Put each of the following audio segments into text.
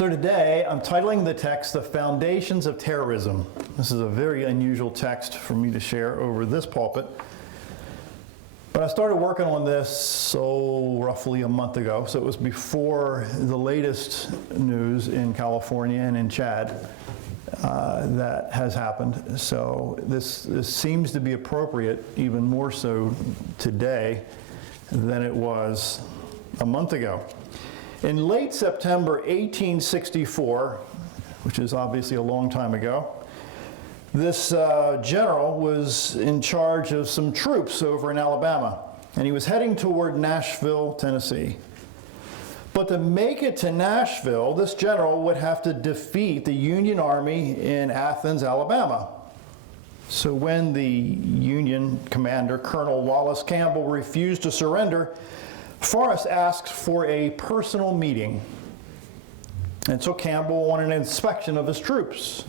So today, I'm titling the text, The Foundations of Terrorism. This is a very unusual text for me to share over this pulpit. But I started working on this, roughly a month ago. So it was before the latest news in California and in Chad that has happened. So this seems to be appropriate, even more so today than it was a month ago. In late September 1864, which is obviously a long time ago, this general was in charge of some troops over in Alabama, and he was heading toward Nashville, Tennessee. But to make it to Nashville, this general would have to defeat the Union Army in Athens, Alabama. So when the Union commander, Colonel Wallace Campbell, refused to surrender, Forrest asked for a personal meeting. And so Campbell wanted an inspection of his troops.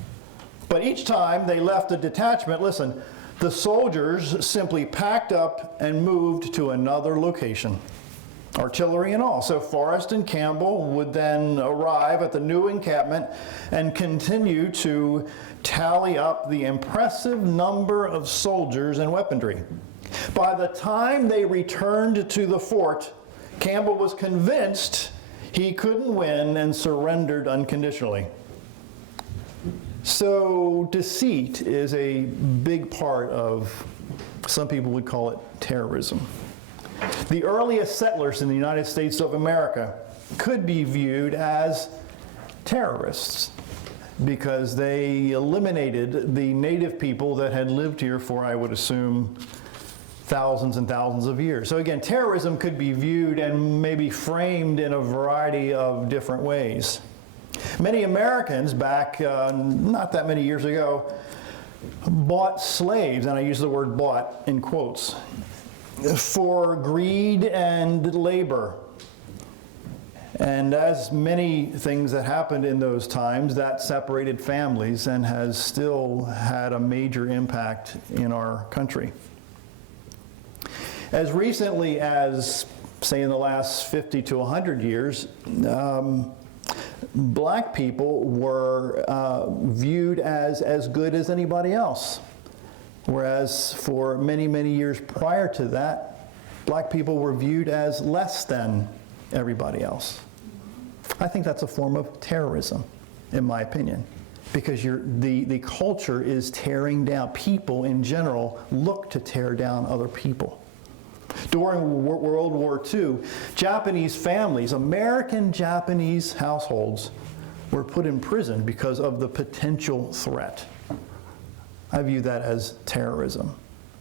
But each time they left a detachment, listen, the soldiers simply packed up and moved to another location, artillery and all. So Forrest and Campbell would then arrive at the new encampment and continue to tally up the impressive number of soldiers and weaponry. By the time they returned to the fort, Campbell was convinced he couldn't win and surrendered unconditionally. So deceit is a big part of, some people would call it, terrorism. The earliest settlers in the United States of America could be viewed as terrorists because they eliminated the native people that had lived here for, I would assume, thousands and thousands of years. So again, terrorism could be viewed and maybe framed in a variety of different ways. Many Americans back not that many years ago bought slaves, and I use the word bought in quotes, for greed and labor. And as many things that happened in those times, that separated families and has still had a major impact in our country. As recently as, say, in the last 50 to 100 years, black people were viewed as good as anybody else. Whereas for many, many years prior to that, black people were viewed as less than everybody else. I think that's a form of terrorism, in my opinion, because the culture is tearing down. People in general look to tear down other people. During World War II, Japanese families, American Japanese households, were put in prison because of the potential threat. I view that as terrorism.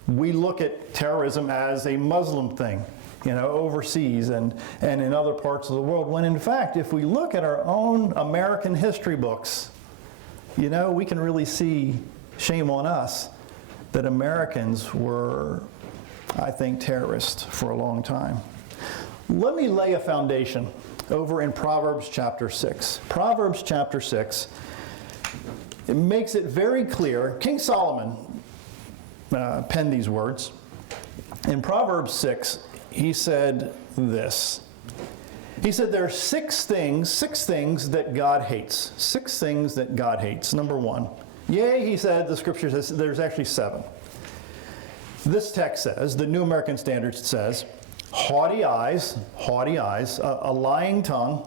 We look at terrorism as a Muslim thing, overseas and in other parts of the world, when in fact, if we look at our own American history books, we can really see, shame on us, that Americans were, I think, terrorists for a long time. Let me lay a foundation over in Proverbs chapter 6. Proverbs chapter 6, it makes it very clear. King Solomon penned these words. In Proverbs 6, he said this. He said there are six things that God hates. 6 things that God hates. Number 1. Yea, he said, the scripture says, there's actually 7. This text says, the New American Standard says, haughty eyes, a lying tongue,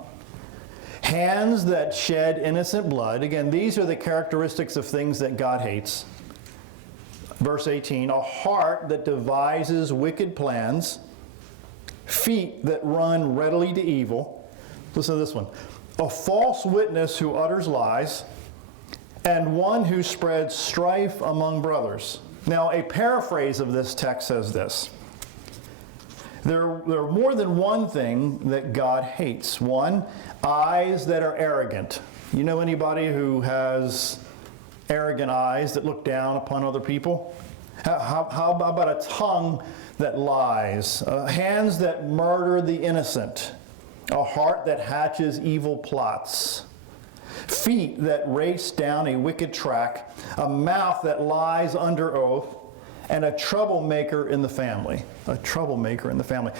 hands that shed innocent blood. Again, these are the characteristics of things that God hates. Verse 18, a heart that devises wicked plans, feet that run readily to evil. Listen to this one. A false witness who utters lies, and one who spreads strife among brothers. Now, a paraphrase of this text says this. There are more than one thing that God hates. 1, eyes that are arrogant. You know anybody who has arrogant eyes that look down upon other people? How about a tongue that lies? Hands that murder the innocent. A heart that hatches evil plots. Feet that race down a wicked track. A mouth that lies under oath. and a troublemaker in the family. A troublemaker in the family.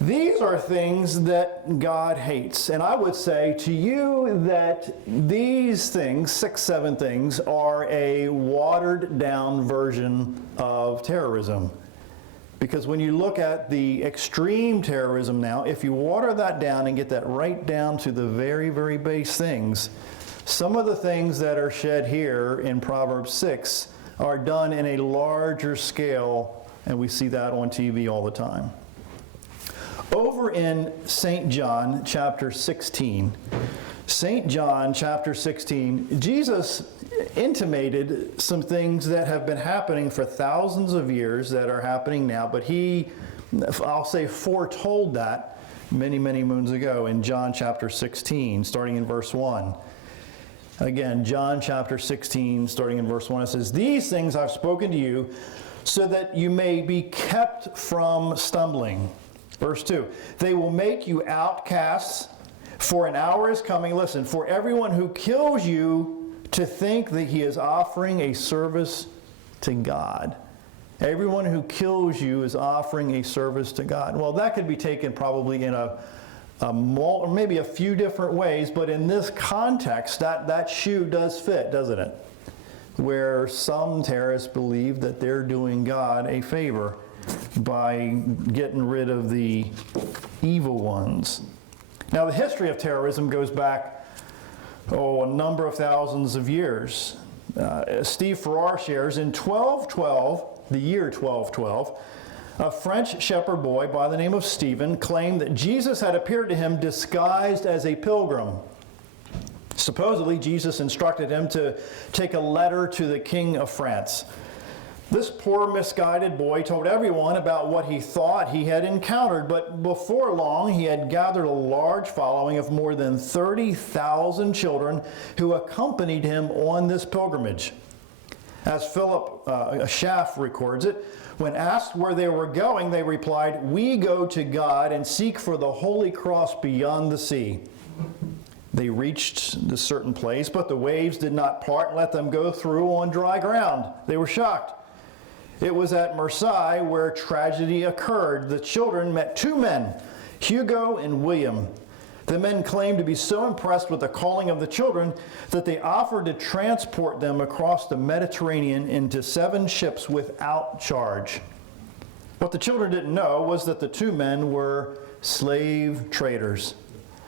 These are things that God hates. And I would say to you that these things, 6, 7 things, are a watered down version of terrorism. Because when you look at the extreme terrorism now, if you water that down and get that right down to the very, very base things, some of the things that are shed here in Proverbs 6 are done in a larger scale, and we see that on TV all the time. Over in St. John chapter 16, St. John chapter 16, Jesus intimated some things that have been happening for thousands of years that are happening now, but he, I'll say, foretold that many, many moons ago in John chapter 16, starting in verse 1. Again, John chapter 16, starting in verse 1, it says, "These things I've spoken to you so that you may be kept from stumbling." Verse 2, "They will make you outcasts, for an hour is coming," listen, "for everyone who kills you to think that he is offering a service to God." Everyone who kills you is offering a service to God. Well, that could be taken probably in or maybe a few different ways, but in this context, that shoe does fit, doesn't it? Where some terrorists believe that they're doing God a favor by getting rid of the evil ones. Now, the history of terrorism goes back, a number of thousands of years. Steve Farrar shares in 1212, the year 1212, a French shepherd boy by the name of Stephen claimed that Jesus had appeared to him disguised as a pilgrim. Supposedly, Jesus instructed him to take a letter to the King of France. This poor, misguided boy told everyone about what he thought he had encountered, but before long, he had gathered a large following of more than 30,000 children who accompanied him on this pilgrimage. As Philip Schaff records it, when asked where they were going, they replied, "We go to God and seek for the Holy Cross beyond the sea." They reached the certain place, but the waves did not part and let them go through on dry ground. They were shocked. It was at Marseille where tragedy occurred. The children met 2 men, Hugo and William. The men claimed to be so impressed with the calling of the children that they offered to transport them across the Mediterranean into 7 ships without charge. What the children didn't know was that the 2 men were slave traders.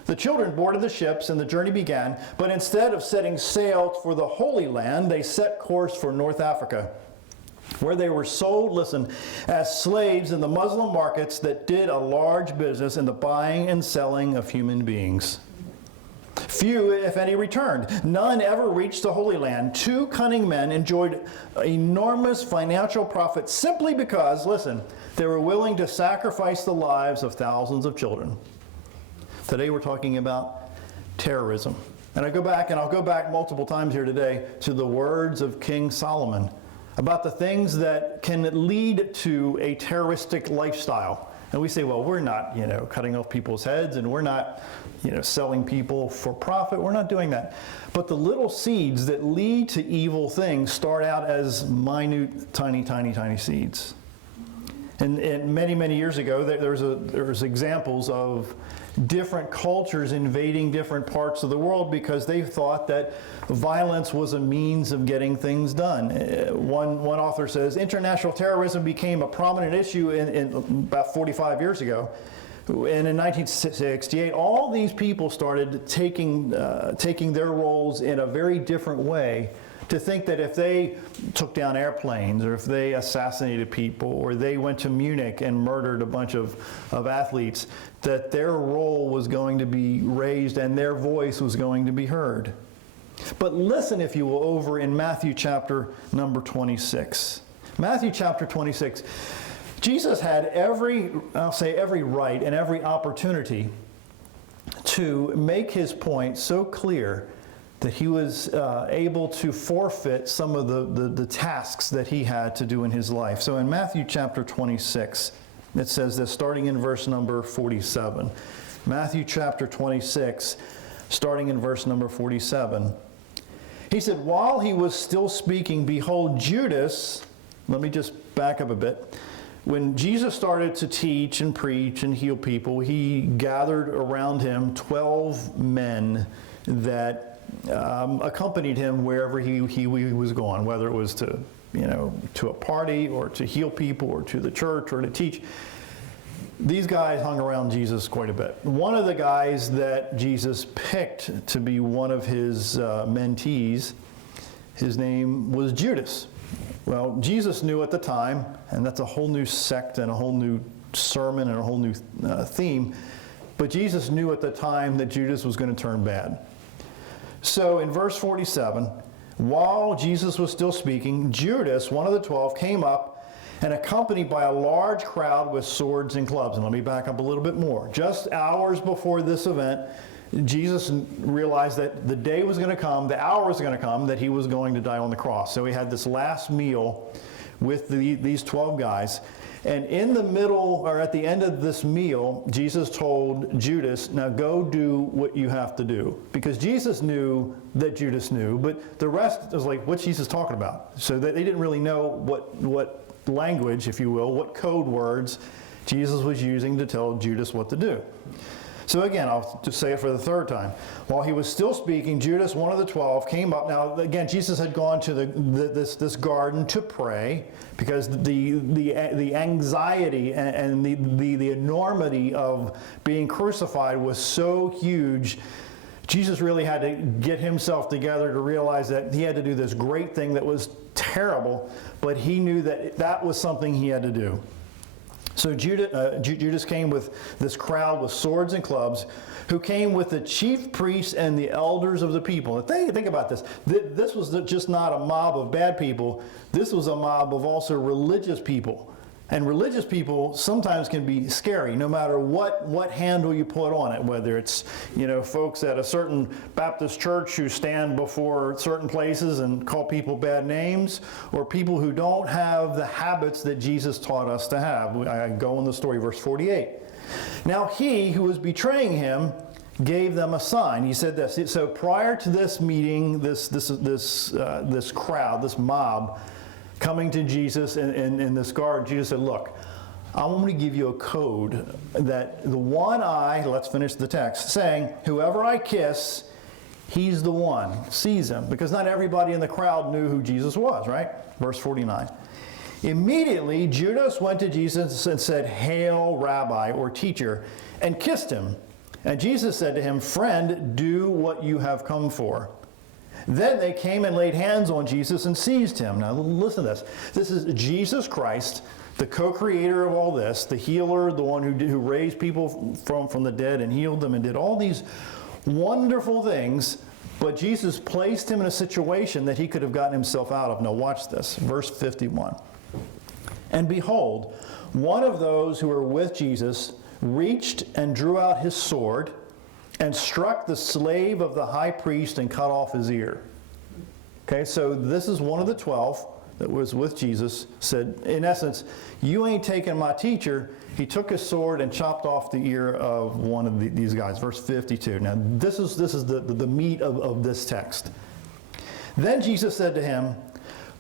The children boarded the ships and the journey began, but instead of setting sail for the Holy Land, they set course for North Africa, where they were sold, listen, as slaves in the Muslim markets that did a large business in the buying and selling of human beings. Few, if any, returned. None ever reached the Holy Land. 2 cunning men enjoyed enormous financial profit simply because, listen, they were willing to sacrifice the lives of thousands of children. Today we're talking about terrorism. And I'll go back multiple times here today to the words of King Solomon about the things that can lead to a terroristic lifestyle. And we say, well, we're not, cutting off people's heads, and we're not, selling people for profit. We're not doing that. But the little seeds that lead to evil things start out as minute, tiny, tiny, tiny seeds. And many, many years ago, there was examples of different cultures invading different parts of the world because they thought that violence was a means of getting things done. One author says, international terrorism became a prominent issue in about 45 years ago. And in 1968, all these people started taking their roles in a very different way, to think that if they took down airplanes, or if they assassinated people, or they went to Munich and murdered a bunch of athletes, that their role was going to be raised and their voice was going to be heard. But listen, if you will, over in Matthew chapter number 26. Matthew chapter 26. Jesus had every right and every opportunity to make his point so clear that he was able to forfeit some of the tasks that he had to do in his life. So in Matthew chapter 26, it says this, starting in verse number 47. Matthew chapter 26, starting in verse number 47. He said, while he was still speaking, behold, Judas, let me just back up a bit. When Jesus started to teach and preach and heal people, he gathered around him 12 men that accompanied him wherever he was going, whether it was to a party or to heal people or to the church or to teach. These guys hung around Jesus quite a bit. One of the guys that Jesus picked to be one of his mentees, his name was Judas. Well, Jesus knew at the time, and that's a whole new sect and a whole new sermon and a whole new theme, but Jesus knew at the time that Judas was going to turn bad. So in verse 47, while Jesus was still speaking, Judas, one of the 12, came up and accompanied by a large crowd with swords and clubs. And let me back up a little bit more. Just hours before this event, Jesus realized that the day was going to come, the hour was going to come, that he was going to die on the cross. So he had this last meal with these 12 guys. And in the middle, or at the end of this meal, Jesus told Judas, now go do what you have to do. Because Jesus knew that Judas knew, but the rest was like, what's Jesus talking about? So they didn't really know what language, if you will, what code words Jesus was using to tell Judas what to do. So again, I'll just say it for the third time. While he was still speaking, Judas, one of the 12, came up. Now, again, Jesus had gone to this garden to pray because the anxiety and the enormity of being crucified was so huge. Jesus really had to get himself together to realize that he had to do this great thing that was terrible, but he knew that that was something he had to do. So Judas came with this crowd with swords and clubs, who came with the chief priests and the elders of the people. And think about this. This was just not a mob of bad people. This was a mob of also religious people. And religious people sometimes can be scary, no matter what handle you put on it, whether it's, folks at a certain Baptist church who stand before certain places and call people bad names, or people who don't have the habits that Jesus taught us to have. I go in the story, verse 48. Now he who was betraying him gave them a sign. He said this. So prior to this meeting, this crowd, this mob, coming to Jesus in this garden, Jesus said, look, I'm going to give you a code that the one eye, let's finish the text, saying, whoever I kiss, he's the one, sees him. Because not everybody in the crowd knew who Jesus was, right? Verse 49. Immediately, Judas went to Jesus and said, Hail, Rabbi, or teacher, and kissed him. And Jesus said to him, Friend, do what you have come for. Then they came and laid hands on Jesus and seized him. Now listen to this. This is Jesus Christ, the co-creator of all this, the healer, the one who raised people from the dead and healed them and did all these wonderful things. But Jesus placed him in a situation that he could have gotten himself out of. Now watch this. Verse 51. And behold, one of those who were with Jesus reached and drew out his sword and struck the slave of the high priest and cut off his ear. Okay, so this is one of the 12 that was with Jesus, said, in essence, you ain't taking my teacher. He took his sword and chopped off the ear of one of these guys. Verse 52. Now, this is the meat of this text. Then Jesus said to him,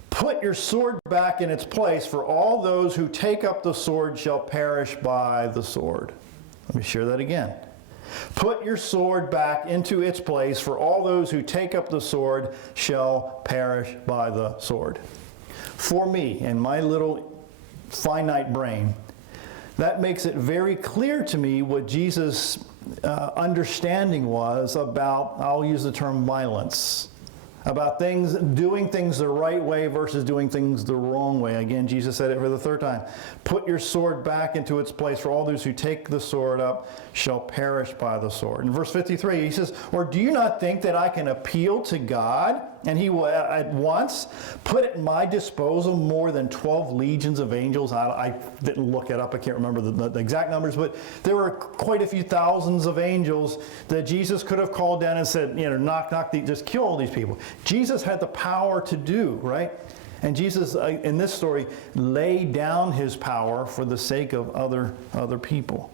Put your sword back in its place, for all those who take up the sword shall perish by the sword. Let me share that again. Put your sword back into its place, for all those who take up the sword shall perish by the sword. For me, in my little finite brain, that makes it very clear to me what Jesus' understanding was about, I'll use the term violence, about doing things the right way versus doing things the wrong way. Again, Jesus said it for the third time. Put your sword back into its place, for all those who take the sword up shall perish by the sword. In verse 53, he says, Or do you not think that I can appeal to God, and he will at once put at my disposal more than 12 legions of angels? I didn't look it up. I can't remember the exact numbers, but there were quite a few thousands of angels that Jesus could have called down and said, knock, just kill all these people. Jesus had the power to do, right? And Jesus, in this story, laid down his power for the sake of other people.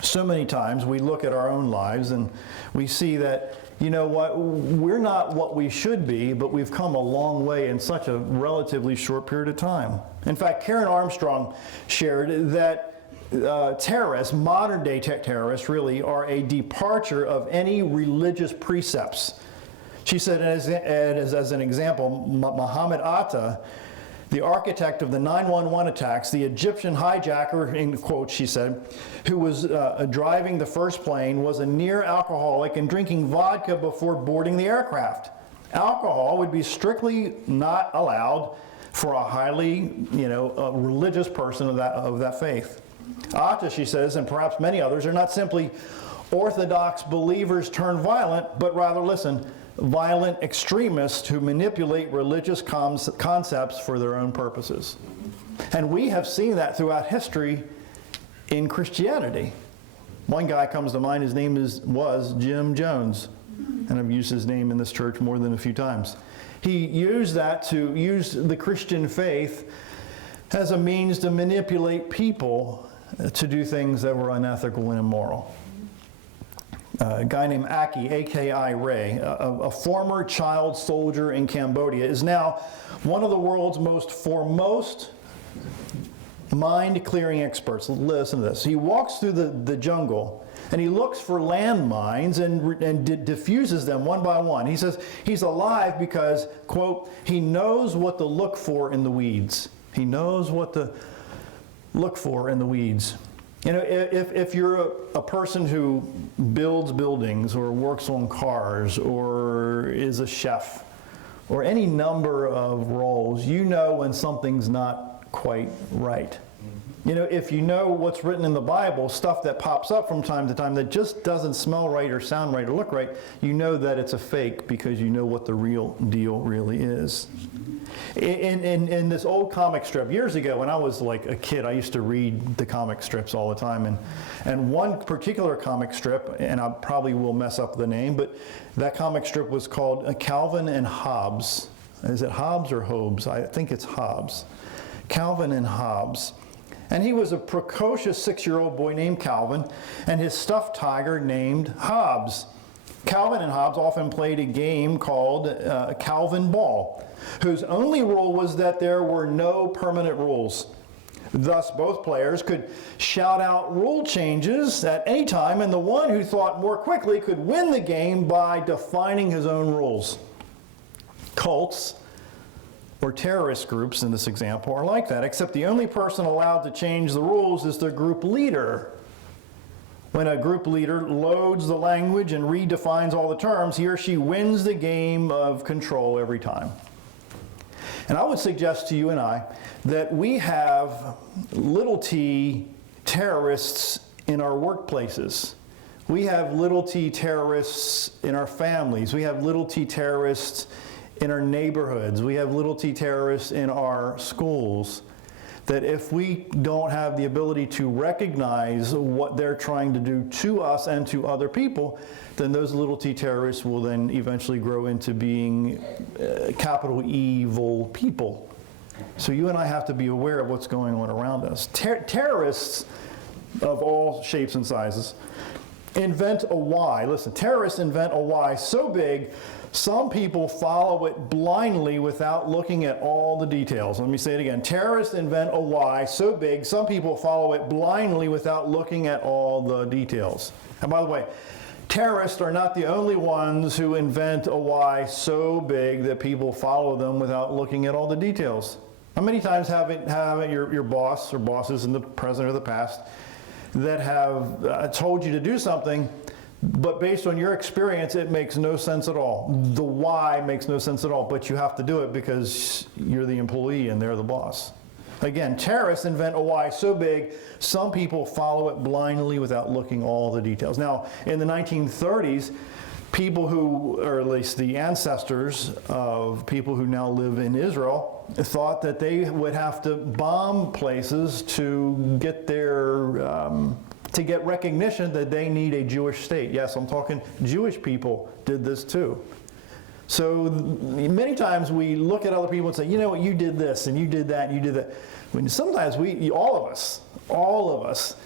So many times we look at our own lives and we see that you know what, we're not what we should be, but we've come a long way in such a relatively short period of time. In fact, Karen Armstrong shared that terrorists, modern day terrorists really, are a departure of any religious precepts. She said, as an example, Muhammad Atta, the architect of the 9/11 attacks, the Egyptian hijacker, in quotes she said, who was driving the first plane, was a near alcoholic and drinking vodka before boarding the aircraft. Alcohol would be strictly not allowed for a highly, religious person of that faith. Atta, she says, and perhaps many others, are not simply orthodox believers turned violent, but rather, listen, violent extremists who manipulate religious concepts for their own purposes. And we have seen that throughout history in Christianity. One guy comes to mind, his name was Jim Jones, and I've used his name in this church more than a few times. He used the Christian faith as a means to manipulate people to do things that were unethical and immoral. A guy named Aki, A-K-I Ray, a former child soldier in Cambodia, is now one of the world's most foremost mind-clearing experts. Listen to this. He walks through the jungle and he looks for landmines and diffuses them one by one. He says he's alive because, quote, he knows what to look for in the weeds. He knows what to look for in the weeds. You know, if you're a person who builds buildings or works on cars or is a chef or any number of roles, you know when something's not quite right. You know, if you know what's written in the Bible, stuff that pops up from time to time that just doesn't smell right or sound right or look right, you know that it's a fake because you know what the real deal really is. In this old comic strip, years ago when I was like a kid, I used to read the comic strips all the time. And one particular comic strip, and I probably will mess up the name, but that comic strip was called Calvin and Hobbes. Is it Hobbes or Hobbes? I think it's Hobbes. Calvin and Hobbes. And he was a precocious 6-year-old boy named Calvin, and his stuffed tiger named Hobbes. Calvin and Hobbes often played a game called Calvin Ball, whose only rule was that there were no permanent rules. Thus, both players could shout out rule changes at any time, and the one who thought more quickly could win the game by defining his own rules. Cults, or terrorist groups in this example, are like that, except the only person allowed to change the rules is the group leader. When a group leader loads the language and redefines all the terms, he or she wins the game of control every time. And I would suggest to you and I that we have little t terrorists in our workplaces. We have little t terrorists in our families. We have little t terrorists in our neighborhoods. We have little t terrorists in our schools. That if we don't have the ability to recognize what they're trying to do to us and to other people, then those little t terrorists will then eventually grow into being capital evil people. So you and I have to be aware of what's going on around us. Terrorists of all shapes and sizes invent a why. Listen, terrorists invent a why so big, some people follow it blindly without looking at all the details. Let me say it again. Terrorists invent a why so big, some people follow it blindly without looking at all the details. And by the way, terrorists are not the only ones who invent a why so big that people follow them without looking at all the details. How many times haven't your boss or bosses in the present or the past that have told you to do something, but based on your experience, it makes no sense at all. The why makes no sense at all, but you have to do it because you're the employee and they're the boss. Again, terrorists invent a why so big, some people follow it blindly without looking all the details. Now, in the 1930s, people who, or at least the ancestors of people who now live in Israel, thought that they would have to bomb places to get their to get recognition that they need a Jewish state. Yes, I'm talking Jewish people did this too. So many times we look at other people and say, you know what, you did this and you did that and you did that. When sometimes all of us,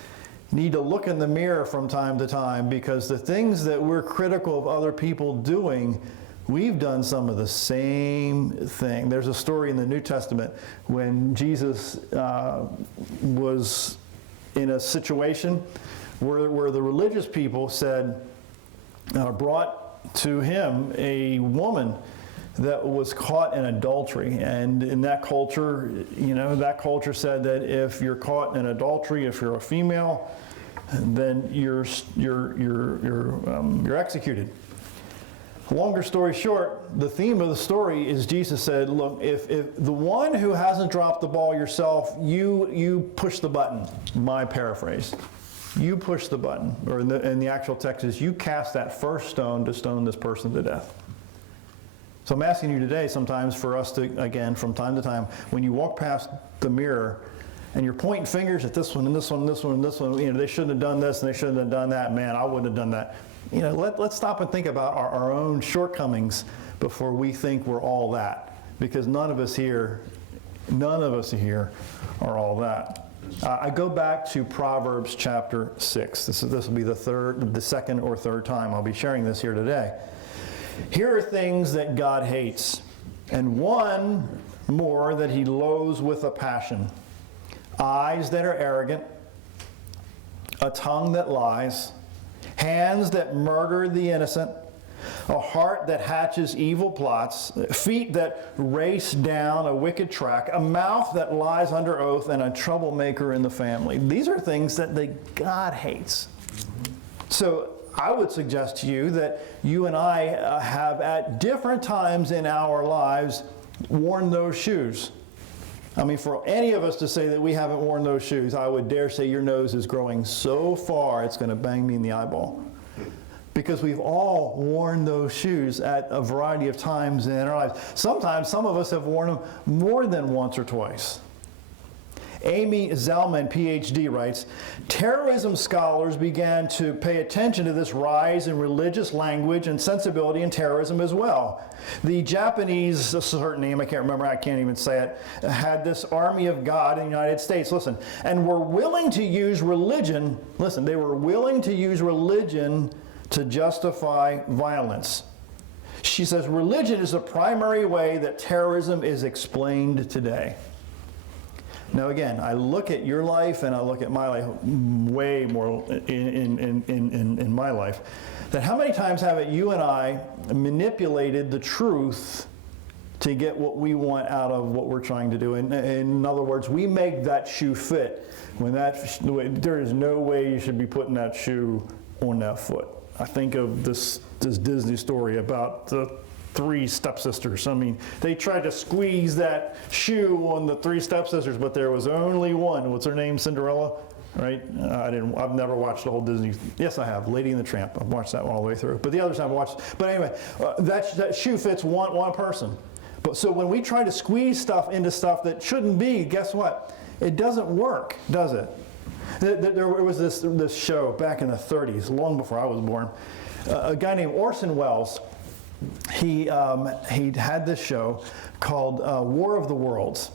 need to look in the mirror from time to time, because the things that we're critical of other people doing, we've done some of the same thing. There's a story in the New Testament when Jesus was in a situation where the religious people brought to him a woman that was caught in adultery. And in that culture, that culture said that if you're caught in adultery, if you're a female, then you're executed. Longer story short, the theme of the story is Jesus said, look, if the one who hasn't dropped the ball yourself, you push the button. My paraphrase. You push the button. Or in the actual text is, you cast that first stone to stone this person to death. So I'm asking you today sometimes for us to, again, from time to time, when you walk past the mirror and you're pointing fingers at this one and this one and this one and this one, they shouldn't have done this and they shouldn't have done that. Man, I wouldn't have done that. Let's stop and think about our own shortcomings before we think we're all that. Because none of us here are all that. I go back to Proverbs chapter 6. This will be the second or third time I'll be sharing this here today. Here are things that God hates, and one more that he loathes with a passion: eyes that are arrogant, a tongue that lies, hands that murder the innocent, a heart that hatches evil plots, feet that race down a wicked track, a mouth that lies under oath, and a troublemaker in the family. These are things that God hates. So I would suggest to you that you and I have at different times in our lives worn those shoes. I mean, for any of us to say that we haven't worn those shoes, I would dare say your nose is growing so far it's going to bang me in the eyeball. Because we've all worn those shoes at a variety of times in our lives. Sometimes some of us have worn them more than once or twice. Amy Zellman, PhD, writes, terrorism scholars began to pay attention to this rise in religious language and sensibility in terrorism as well. The Japanese, a certain name, I can't remember, I can't even say it, had this army of God in the United States, listen, and were willing to use religion, listen, they were willing to use religion to justify violence. She says, religion is the primary way that terrorism is explained today. Now again, I look at your life and I look at my life way more in my life. That how many times have you and I manipulated the truth to get what we want out of what we're trying to do? In other words, we make that shoe fit when there is no way you should be putting that shoe on that foot. I think of this Disney story about the three stepsisters. I mean, they tried to squeeze that shoe on the three stepsisters, but there was only one. What's her name? Cinderella, right? I've never watched the whole Disney. Yes, I have. Lady and the Tramp. I've watched that one all the way through. But the others I haven't watched. But anyway, that shoe fits one person. But so when we try to squeeze stuff into stuff that shouldn't be, guess what? It doesn't work, does it? There was this show back in the 30s, long before I was born. A guy named Orson Welles. He had this show called War of the Worlds.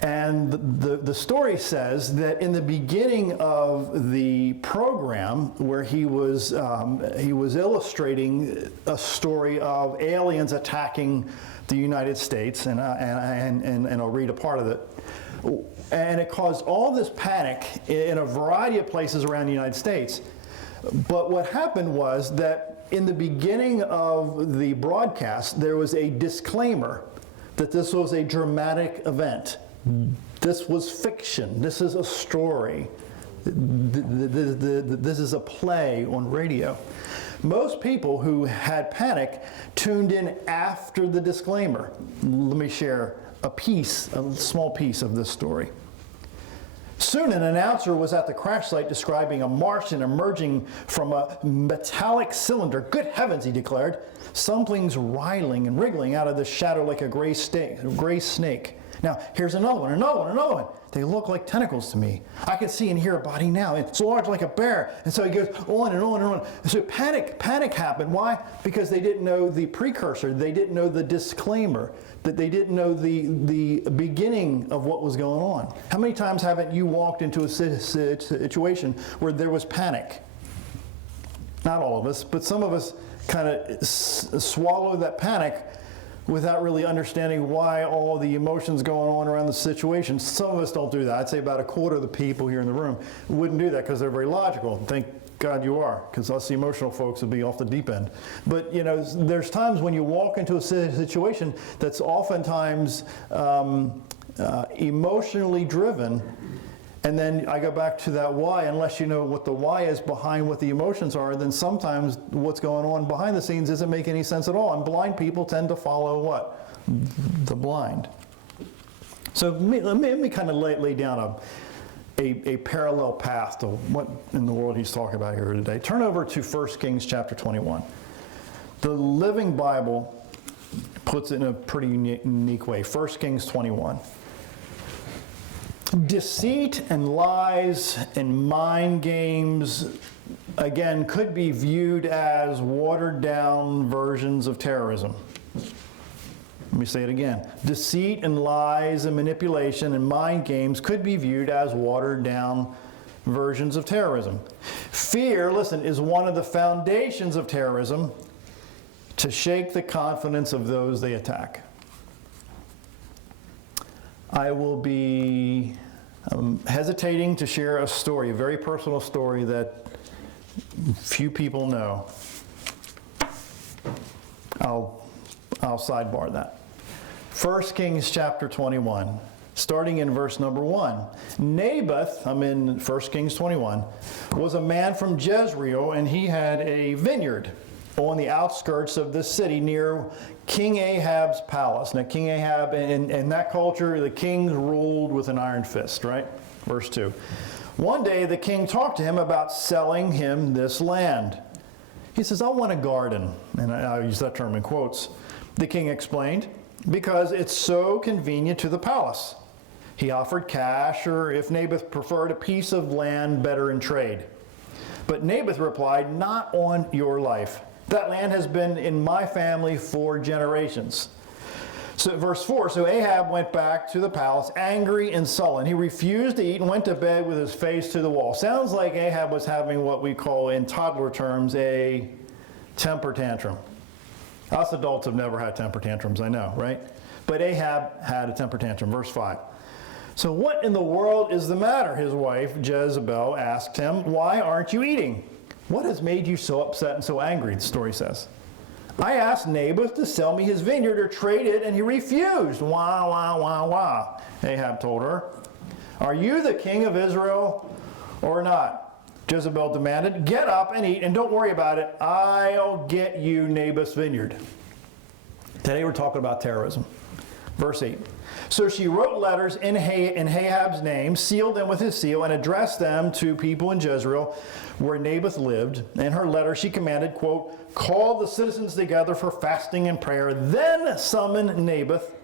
And the story says that in the beginning of the program, where he was illustrating a story of aliens attacking the United States, and I'll read a part of it. And it caused all this panic in a variety of places around the United States. But what happened was that in the beginning of the broadcast, there was a disclaimer that this was a dramatic event. This was fiction. This is a story. This is a play on radio. Most people who had panic tuned in after the disclaimer. Let me share a small piece of this story. Soon an announcer was at the crash site describing a Martian emerging from a metallic cylinder. Good heavens, he declared. Something's wriggling and wriggling out of the shadow like a gray snake. Now, here's another one, another one, another one. They look like tentacles to me. I can see and hear a body now. It's large like a bear. And so he goes on and on and on. So panic happened. Why? Because they didn't know the precursor. They didn't know the disclaimer. That they didn't know the beginning of what was going on. How many times haven't you walked into a situation where there was panic? Not all of us, but some of us kind of swallow that panic without really understanding why all the emotions going on around the situation. Some of us don't do that. I'd say about a quarter of the people here in the room wouldn't do that because they're very logical. Thank God you are, because us emotional folks would be off the deep end. But you know, there's times when you walk into a situation that's oftentimes emotionally driven, and then I go back to that why. Unless you know what the why is behind what the emotions are, then sometimes what's going on behind the scenes doesn't make any sense at all. And blind people tend to follow what? The blind. So let me kind of lay down a parallel path to what in the world he's talking about here today. Turn over to 1 Kings chapter 21. The Living Bible puts it in a pretty unique way. 1 Kings 21. Deceit and lies and mind games, again, could be viewed as watered down versions of terrorism. Let me say it again. Deceit and lies and manipulation and mind games could be viewed as watered down versions of terrorism. Fear, listen, is one of the foundations of terrorism to shake the confidence of those they attack. I will be hesitating to share a story, a very personal story that few people know. I'll sidebar that. 1 Kings chapter 21, starting in verse number 1. Naboth, I'm in 1 Kings 21, was a man from Jezreel, and he had a vineyard on the outskirts of the city near King Ahab's palace. Now, King Ahab, in that culture, the kings ruled with an iron fist, right? Verse 2. One day, the king talked to him about selling him this land. He says, I want a garden. And I'll use that term in quotes. The king explained, because it's so convenient to the palace. He offered cash, or if Naboth preferred, a piece of land better in trade. But Naboth replied, not on your life. That land has been in my family for generations. So verse 4, so Ahab went back to the palace, angry and sullen. He refused to eat and went to bed with his face to the wall. Sounds like Ahab was having what we call in toddler terms a temper tantrum. Us adults have never had temper tantrums, I know, right? But Ahab had a temper tantrum. Verse 5. So what in the world is the matter? His wife, Jezebel, asked him, why aren't you eating? What has made you so upset and so angry, the story says. I asked Naboth to sell me his vineyard or trade it, and he refused. Wah, wah, wah, wah, Ahab told her. Are you the king of Israel or not? Jezebel demanded. Get up and eat, and don't worry about it. I'll get you Naboth's vineyard. Today we're talking about terrorism. Verse 8. So she wrote letters in Ahab's name, sealed them with his seal, and addressed them to people in Jezreel, where Naboth lived. In her letter, she commanded, quote, call the citizens together for fasting and prayer, then summon Naboth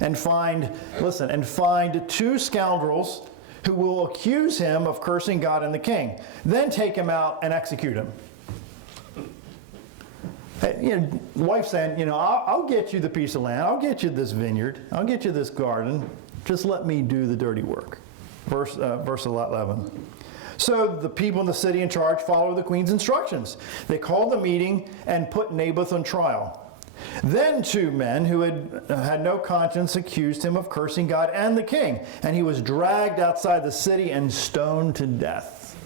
and find two scoundrels who will accuse him of cursing God and the king. Then take him out and execute him. Wife saying, I'll get you the piece of land. I'll get you this vineyard. I'll get you this garden. Just let me do the dirty work. Verse 11. So the people in the city in charge followed the queen's instructions. They called the meeting and put Naboth on trial. Then two men who had no conscience accused him of cursing God and the king, and he was dragged outside the city and stoned to death.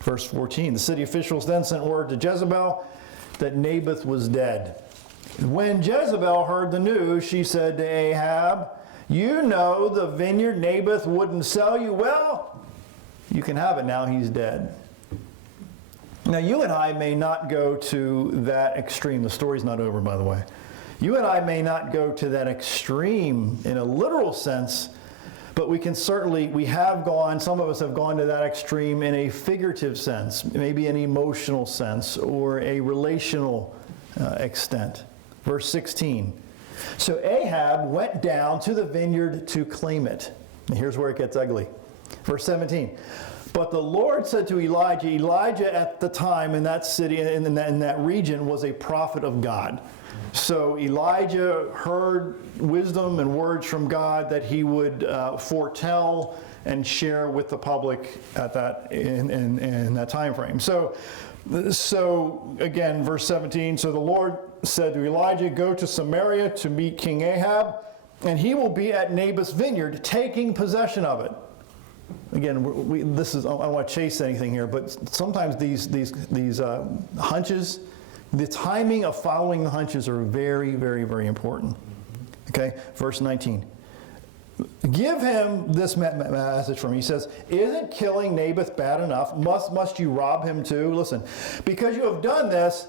Verse 14. The city officials then sent word to Jezebel that Naboth was dead. When Jezebel heard the news, she said to Ahab, you know the vineyard Naboth wouldn't sell you. Well, you can have it now, he's dead. Now, you and I may not go to that extreme. The story's not over, by the way. You and I may not go to that extreme in a literal sense, but we have gone, some of us have gone to that extreme in a figurative sense, maybe an emotional sense, or a relational extent. Verse 16. So Ahab went down to the vineyard to claim it. And here's where it gets ugly. Verse 17. But the Lord said to Elijah, Elijah at the time in that city, in that region, was a prophet of God. So Elijah heard wisdom and words from God that he would foretell and share with the public at that in that time frame. So again, verse 17. So the Lord said to Elijah, "Go to Samaria to meet King Ahab, and he will be at Naboth's vineyard, taking possession of it." Again, this is, I don't want to chase anything here, but sometimes these hunches, the timing of following the hunches are very, very, very important. Okay, verse 19. Give him this message from me. He says, "Isn't killing Naboth bad enough? Must you rob him too?" Listen, because you have done this,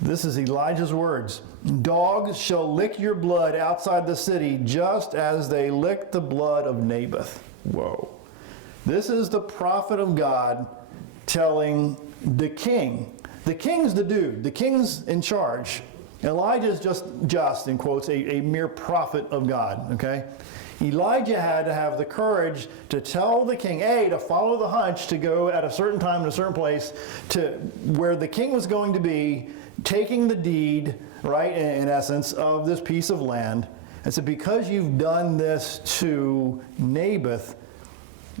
this is Elijah's words, "Dogs shall lick your blood outside the city, just as they licked the blood of Naboth." Whoa. This is the prophet of God telling the king. The king's the dude. The king's in charge. Elijah's just in quotes, a mere prophet of God, okay? Elijah had to have the courage to tell the king, A, to follow the hunch, to go at a certain time in a certain place to where the king was going to be, taking the deed, right, in essence, of this piece of land. And so because you've done this to Naboth,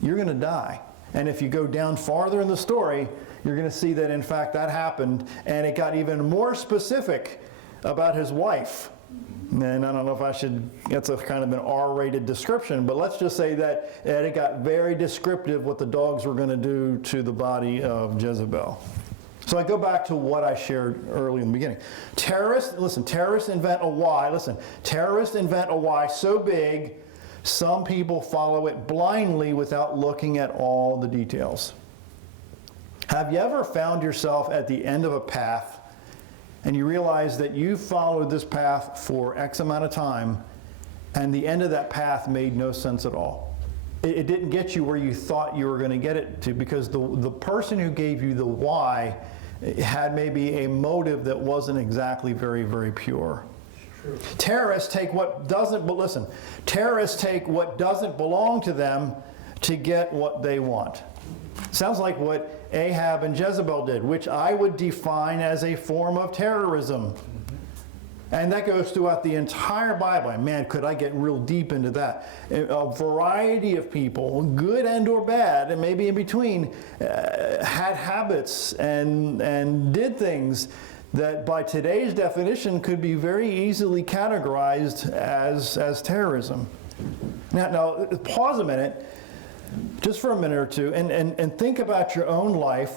you're going to die. And if you go down farther in the story, you're going to see that in fact that happened, and it got even more specific about his wife. And I don't know if I should, that's a kind of an R-rated description, but let's just say that it got very descriptive what the dogs were going to do to the body of Jezebel. So I go back to what I shared early in the beginning. Terrorists invent a why. Listen, terrorists invent a why so big, some people follow it blindly without looking at all the details. Have you ever found yourself at the end of a path and you realize that you followed this path for X amount of time and the end of that path made no sense at all? It didn't get you where you thought you were going to get it to, because the person who gave you the why had maybe a motive that wasn't exactly very, very pure. True. Terrorists take what doesn't belong to them to get what they want. Sounds like what Ahab and Jezebel did, which I would define as a form of terrorism. And that goes throughout the entire Bible. And man, could I get real deep into that. A variety of people, good and or bad, and maybe in between, had habits and did things that by today's definition could be very easily categorized as terrorism. Now, pause a minute, just for a minute or two, and think about your own life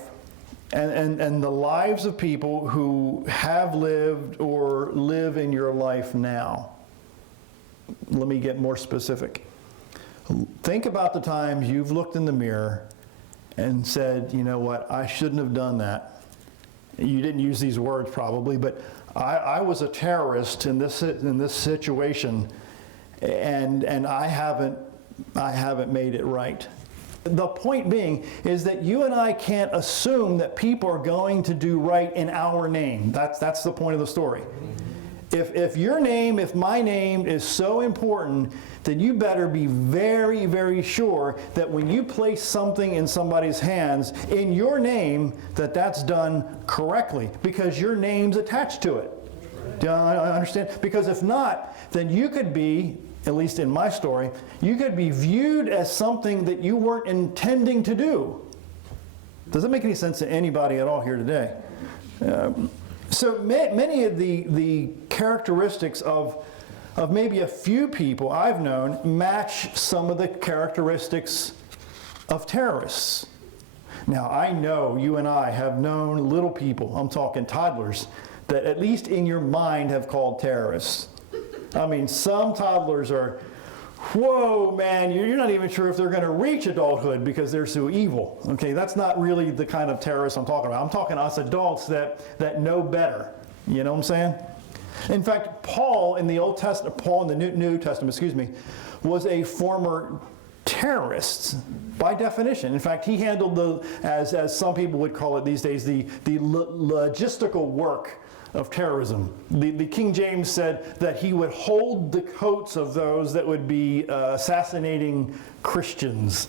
and the lives of people who have lived or live in your life now. Let me get more specific. Think about the times you've looked in the mirror and said, you know what, I shouldn't have done that. You didn't use these words probably, but I was a terrorist in this situation, and I haven't made it right. The point being is that you and I can't assume that people are going to do right in our name. That's the point of the story. If my name is so important, then you better be very, very sure that when you place something in somebody's hands in your name, that's done correctly, because your name's attached to it. Do you understand? Because if not, then you could be, at least in my story, you could be viewed as something that you weren't intending to do. Does it make any sense to anybody at all here today? So many of the characteristics of maybe a few people I've known match some of the characteristics of terrorists. Now, I know you and I have known little people, I'm talking toddlers, that at least in your mind have called terrorists. I mean, some toddlers are, whoa, man, you're not even sure if they're going to reach adulthood because they're so evil. Okay, that's not really the kind of terrorists I'm talking about. I'm talking us adults that know better. You know what I'm saying? In fact, Paul in the New Testament, was a former terrorist by definition. In fact, he handled as some people would call it these days, the logistical work of terrorism. The King James said that he would hold the coats of those that would be assassinating Christians.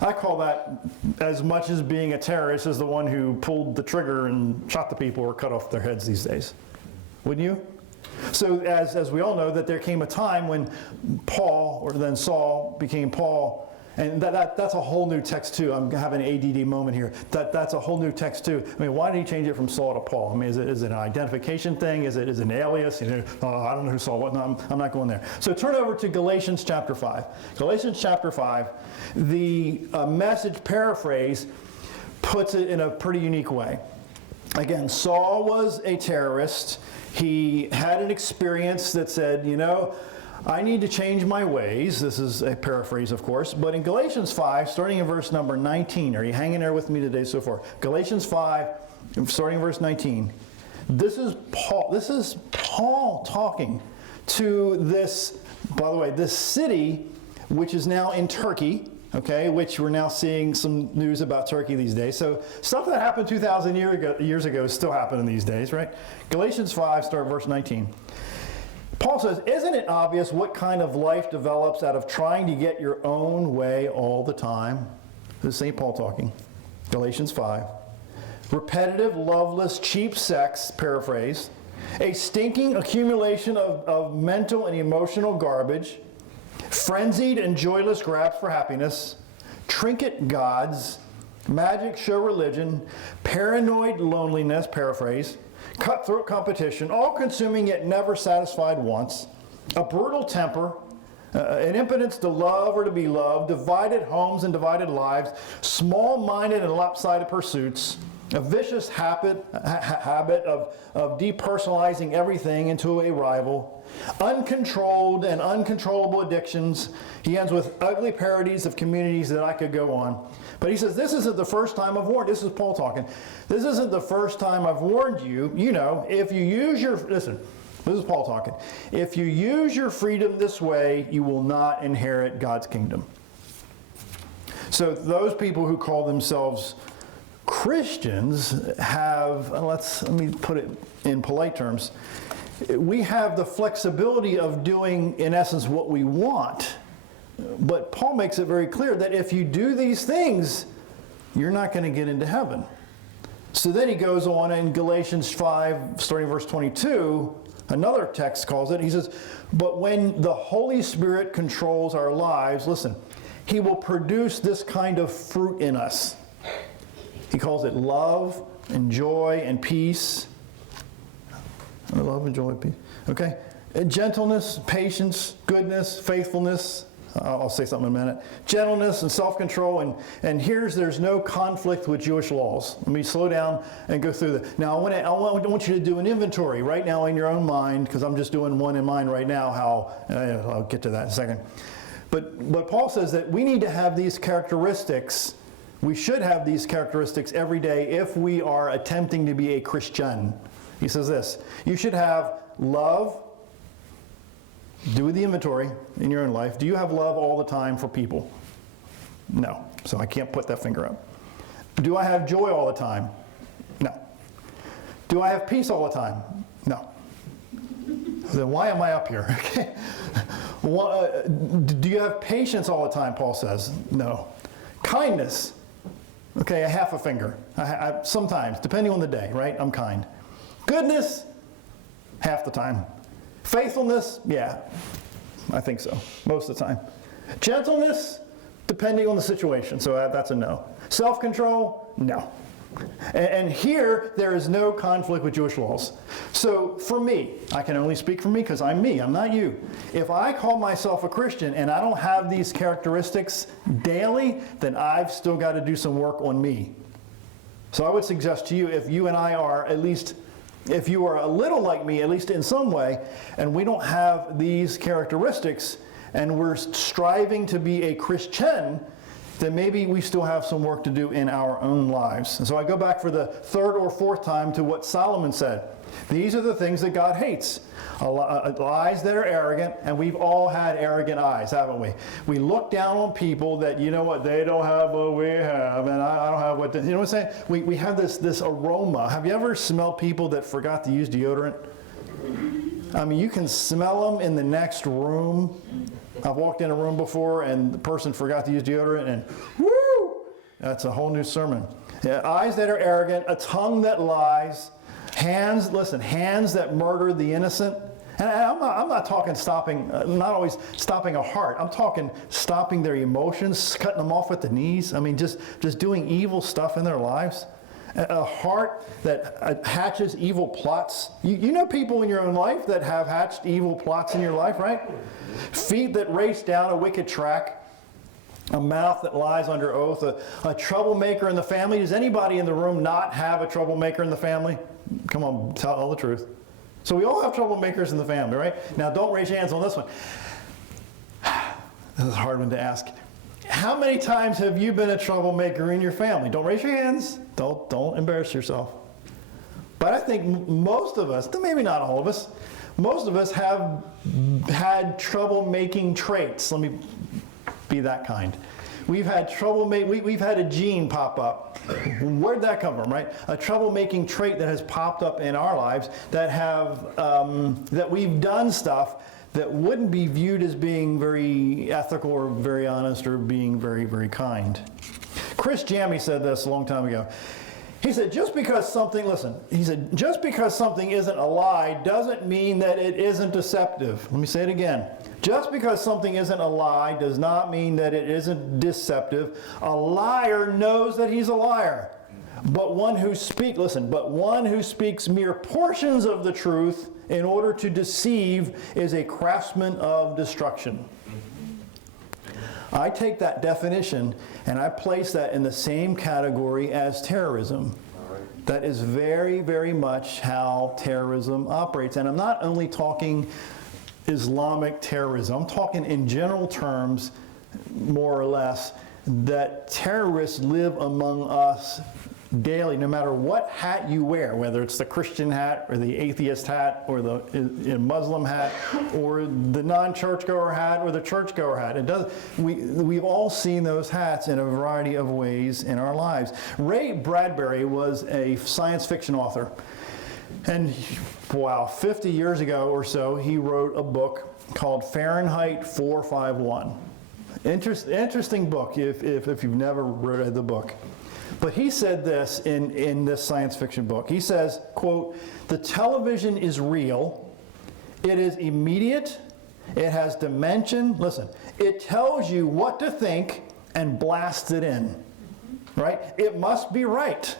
I call that as much as being a terrorist as the one who pulled the trigger and shot the people or cut off their heads these days. Wouldn't you? So as we all know, that there came a time when Paul, or then Saul, became Paul. And that's a whole new text too. I'm having an ADD moment here. That's a whole new text too. I mean, why did he change it from Saul to Paul? I mean, is it an identification thing? Is it an alias? You know, I don't know who Saul was. No, I'm not going there. So turn over to Galatians chapter 5. Galatians chapter 5, the Message Paraphrase puts it in a pretty unique way. Again, Saul was a terrorist. He had an experience that said, you know, I need to change my ways. This is a paraphrase, of course. But in Galatians 5, starting in verse number 19, are you hanging there with me today so far? Galatians 5, starting in verse 19. This is Paul talking to this, by the way, this city, which is now in Turkey, okay, which we're now seeing some news about Turkey these days. So stuff that happened 2,000 years ago is still happening these days, right? Galatians 5, start verse 19. Paul says, isn't it obvious what kind of life develops out of trying to get your own way all the time? This is St. Paul talking. Galatians 5. Repetitive, loveless, cheap sex, paraphrase. A stinking accumulation of mental and emotional garbage. Frenzied and joyless grabs for happiness. Trinket gods. Magic show religion. Paranoid loneliness, paraphrase. Cutthroat competition, all-consuming yet never satisfied once, a brutal temper, an impotence to love or to be loved, divided homes and divided lives, small-minded and lopsided pursuits, a vicious habit of depersonalizing everything into a rival, uncontrolled and uncontrollable addictions. He ends with ugly parodies of communities that I could go on. But he says, this isn't the first time I've warned. This is Paul talking. This isn't the first time I've warned you. You know, if you use your, listen, this is Paul talking. If you use your freedom this way, you will not inherit God's kingdom. So those people who call themselves Christians have, let me put it in polite terms, we have the flexibility of doing, in essence, what we want. But Paul makes it very clear that if you do these things, you're not going to get into heaven. So then he goes on in Galatians 5, starting verse 22, another text calls it, he says, but when the Holy Spirit controls our lives, listen, he will produce this kind of fruit in us. He calls it love and joy and peace. Love and joy and peace. Okay? And gentleness, patience, goodness, faithfulness. I'll say something in a minute. Gentleness and self-control. And there's no conflict with Jewish laws. Let me slow down and go through that. Now, I want you to do an inventory right now in your own mind, because I'm just doing one in mind right now, I'll get to that in a second. But Paul says that we need to have these characteristics. We should have these characteristics every day if we are attempting to be a Christian. He says this, you should have love. Do the inventory in your own life. Do you have love all the time for people? No. So I can't put that finger up. Do I have joy all the time? No. Do I have peace all the time? No. Then why am I up here? Okay. Do you have patience all the time, Paul says? No. Kindness. Okay, a half a finger. Sometimes, depending on the day, right? I'm kind. Goodness, half the time. Faithfulness, yeah, I think so, most of the time. Gentleness, depending on the situation, so that's a no. Self-control, no. And here, there is no conflict with Jewish laws. So for me, I can only speak for me because I'm me, I'm not you. If I call myself a Christian and I don't have these characteristics daily, then I've still got to do some work on me. So I would suggest to you, if you and I are at least, if you are a little like me, at least in some way, and we don't have these characteristics, and we're striving to be a Christian, then maybe we still have some work to do in our own lives. And so I go back for the third or fourth time to what Solomon said. These are the things that God hates. Eyes that are arrogant, and we've all had arrogant eyes, haven't we? We look down on people that, you know what, they don't have what we have, and I don't have what, you know what I'm saying? We have this aroma. Have you ever smelled people that forgot to use deodorant? I mean, you can smell them in the next room. I've walked in a room before, and the person forgot to use deodorant, and whoo! That's a whole new sermon. Yeah, eyes that are arrogant, a tongue that lies, hands that murder the innocent. And I'm not talking stopping, not always stopping a heart. I'm talking stopping their emotions, cutting them off at the knees. I mean, just doing evil stuff in their lives. A heart that hatches evil plots. You know people in your own life that have hatched evil plots in your life, right? Feet that race down a wicked track. A mouth that lies under oath. A troublemaker in the family. Does anybody in the room not have a troublemaker in the family? Come on, tell the truth. So we all have troublemakers in the family, right? Now, don't raise your hands on this one. This is a hard one to ask. How many times have you been a troublemaker in your family? Don't raise your hands. Don't embarrass yourself. But I think most of us, maybe not all of us, most of us have had troublemaking traits. Let me be that kind. We've had we've had a gene pop up. Where'd that come from, right? A troublemaking trait that has popped up in our lives that have that we've done stuff that wouldn't be viewed as being very ethical or very honest or being very, very kind. Chris Jammy said this a long time ago. He said, just because something isn't a lie doesn't mean that it isn't deceptive. Let me say it again. Just because something isn't a lie does not mean that it isn't deceptive. A liar knows that he's a liar. But one who speaks mere portions of the truth in order to deceive is a craftsman of destruction. I take that definition and I place that in the same category as terrorism. That is very, very much how terrorism operates. And I'm not only talking Islamic terrorism, I'm talking in general terms, more or less, that terrorists live among us daily, no matter what hat you wear, whether it's the Christian hat or the atheist hat or the Muslim hat or the non-churchgoer hat or the churchgoer hat. We've all seen those hats in a variety of ways in our lives. Ray Bradbury was a science fiction author. And wow, 50 years ago or so, he wrote a book called Fahrenheit 451. Interesting book if you've never read the book. But he said this in this science fiction book. He says, quote, "The television is real. It is immediate. It has dimension. Listen, it tells you what to think and blasts it in. Right? It must be right.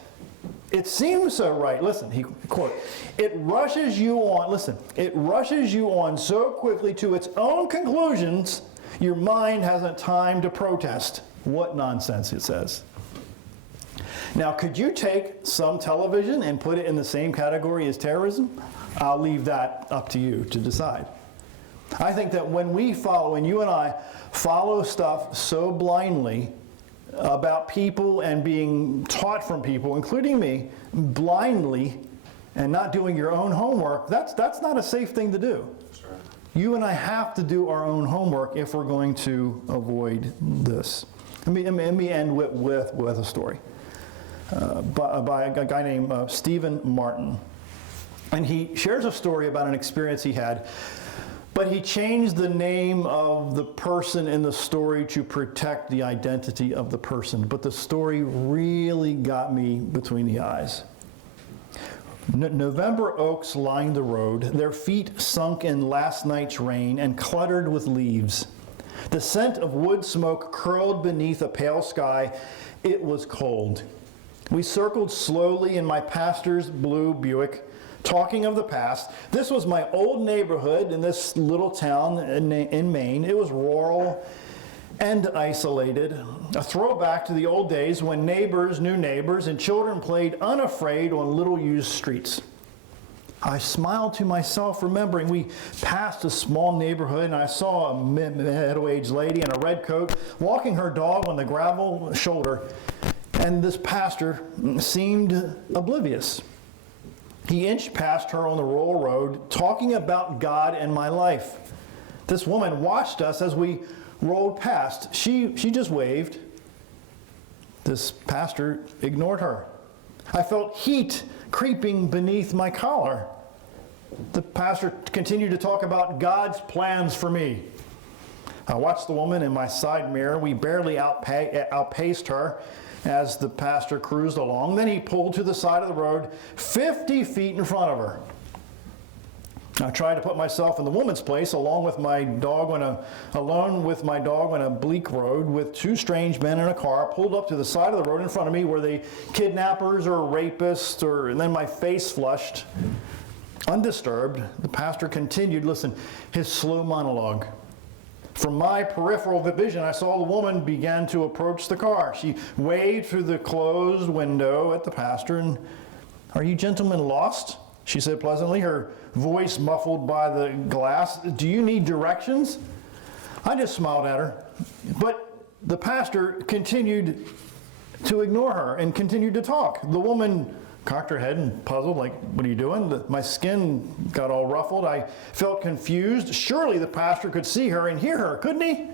It seems so right." Listen, he quote, "It rushes you on so quickly to its own conclusions, your mind hasn't time to protest." What nonsense, it says. Now, could you take some television and put it in the same category as terrorism? I'll leave that up to you to decide. I think that when you and I follow stuff so blindly about people and being taught from people, including me, blindly, and not doing your own homework, that's not a safe thing to do. That's right. You and I have to do our own homework if we're going to avoid this. Let me end with a story. By a guy named Stephen Martin. And he shares a story about an experience he had, but he changed the name of the person in the story to protect the identity of the person. But the story really got me between the eyes. November oaks lined the road, their feet sunk in last night's rain and cluttered with leaves. The scent of wood smoke curled beneath a pale sky. It was cold. We circled slowly in my pastor's blue Buick, talking of the past. This was my old neighborhood in this little town in Maine. It was rural and isolated, a throwback to the old days when neighbors knew neighbors and children played unafraid on little used streets. I smiled to myself, remembering we passed a small neighborhood, and I saw a middle-aged lady in a red coat walking her dog on the gravel shoulder, and this pastor seemed oblivious. He inched past her on the rural road, talking about God and my life. This woman watched us as we rolled past. She just waved. This pastor ignored her. I felt heat creeping beneath my collar. The pastor continued to talk about God's plans for me. I watched the woman in my side mirror. We barely outpaced her as the pastor cruised along. Then he pulled to the side of the road 50 feet in front of her. I tried to put myself in the woman's place, alone with my dog on a bleak road with two strange men in a car pulled up to the side of the road in front of me. Were they kidnappers or rapists? And then my face flushed. Undisturbed, the pastor continued, listen, his slow monologue. From my peripheral vision, I saw the woman began to approach the car. She waved through the closed window at the pastor, and, "Are you gentlemen lost?" she said pleasantly, her voice muffled by the glass. "Do you need directions?" I just smiled at her. But the pastor continued to ignore her and continued to talk. The woman cocked her head and puzzled, like, "What are you doing?" My skin got all ruffled. I felt confused. Surely the pastor could see her and hear her, couldn't he?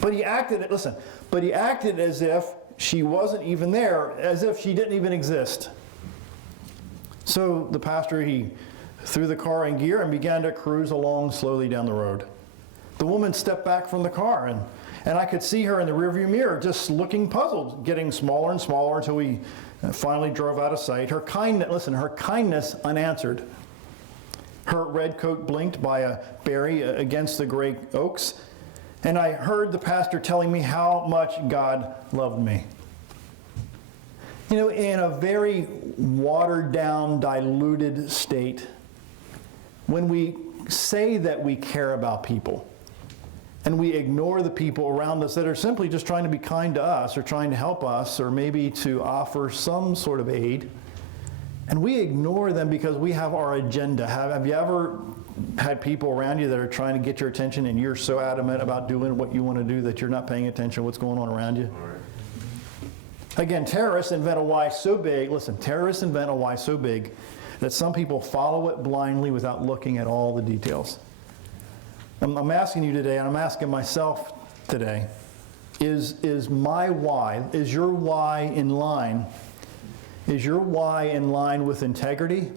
But he acted as if she wasn't even there, as if she didn't even exist. So the pastor, he threw the car in gear and began to cruise along slowly down the road. The woman stepped back from the car, and I could see her in the rearview mirror just looking puzzled, getting smaller and smaller until we finally drove out of sight. Her kindness unanswered. Her red coat blinked by a berry against the gray oaks, and I heard the pastor telling me how much God loved me. You know, in a very watered down, diluted state, when we say that we care about people and we ignore the people around us that are simply just trying to be kind to us or trying to help us or maybe to offer some sort of aid, and we ignore them because we have our agenda. Have you ever had people around you that are trying to get your attention and you're so adamant about doing what you want to do that you're not paying attention to what's going on around you? Again, terrorists invent a why so big, that some people follow it blindly without looking at all the details. I'm asking you today, and I'm asking myself today, is my why, is your why in line? Is your why in line with integrity?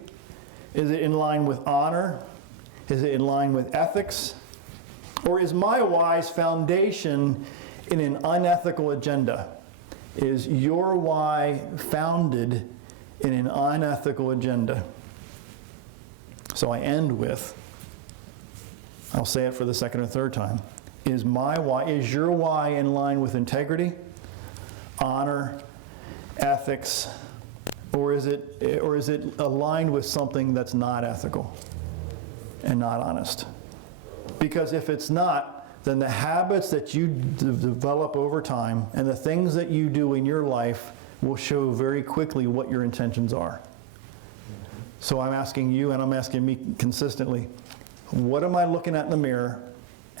Is it in line with honor? Is it in line with ethics? Or is my why's foundation in an unethical agenda? Is your why founded in an unethical agenda? So I end with, I'll say it for the second or third time. Is your why in line with integrity, honor, ethics, or is it aligned with something that's not ethical and not honest? Because if it's not, then the habits that you develop over time and the things that you do in your life will show very quickly what your intentions are. So I'm asking you, and I'm asking me consistently, what am I looking at in the mirror?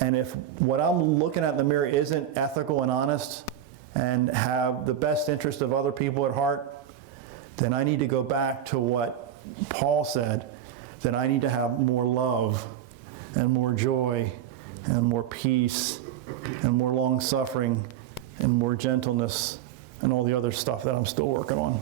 And if what I'm looking at in the mirror isn't ethical and honest and have the best interest of other people at heart, then I need to go back to what Paul said, that I need to have more love and more joy and more peace and more long suffering and more gentleness and all the other stuff that I'm still working on.